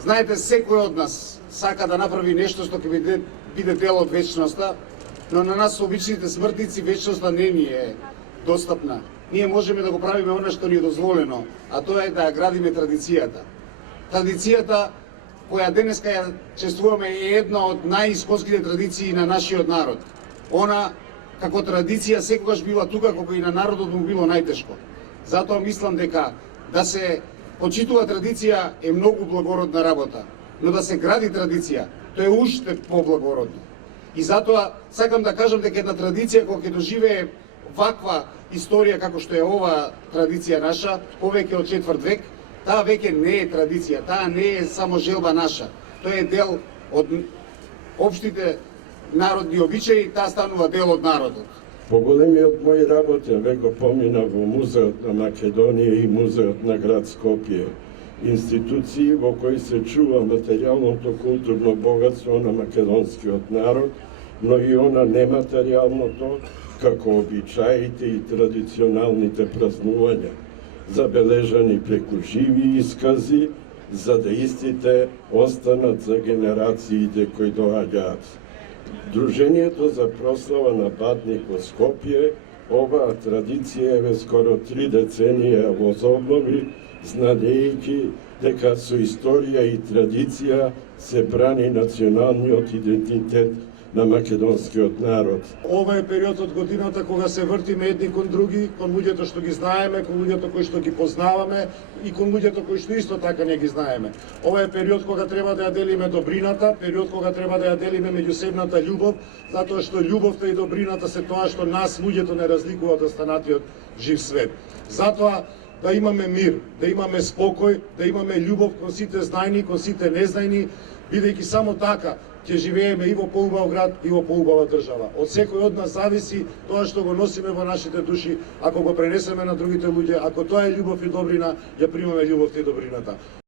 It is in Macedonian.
Знаете, секој од нас сака да направи нешто што ќе биде дел од вечноста, но на нас обичните смртници вечноста не ни е достапна. Ние можеме да го правиме она што ни е дозволено, а тоа е да ја градиме традицијата. Традицијата која денеска ја чествуваме е една од најисконските традиции на нашиот народ. Она како традиција секогаш била тука кога и на народот му било најтешко. Затоа мислам дека да се почитува традиција е многу благородна работа, но да се гради традиција, тоа е уште поблагородно. И затоа сакам да кажам дека една традиција кога ќе доживее ваква историја како што е ова традиција наша, повеќе од 4 век, таа веќе не е традиција, таа не е само желба наша. Тоа е дел од општите народни обичаи, таа станува дел од народот. Поголемиот мој работен век го помина во Музеот на Македонија и Музеот на град Скопје, институции во кои се чува материјалното културно богатство на македонскиот народ, но и она нематеријалното, како обичаите и традиционалните празнувања, забележани преку живи искази, за да истите останат за генерациите кои доаѓаат. Дружењето за прослава на Батник во Скопје, оваа традиција е скоро 3 деценија во обнови, знаејќи дека со историја и традиција се брани националниот идентитет на македонскиот народ. Ова е период од годината кога се вртиме едни кон други, кон луѓето што ги знаеме, кон луѓето кои што ги познаваме и кон луѓето кои што исто така не ги знаеме. Ова е период кога треба да ја делиме добрината, период кога треба да ја делиме меѓусебната љубов, затоа што љубовта и добрината се тоа што нас луѓето не разликува од останатиот жив свет. Затоа да имаме мир, да имаме спокој, да имаме љубов кон сите знајни, кон сите незнајни, бидејќи само така ќе живееме и во поубав град и во поубава држава. Од секој од нас зависи тоа што го носиме во нашите души, ако го пренесеме на другите луѓе, ако тоа е љубов и добрина, ја примаме љубовта и добрината.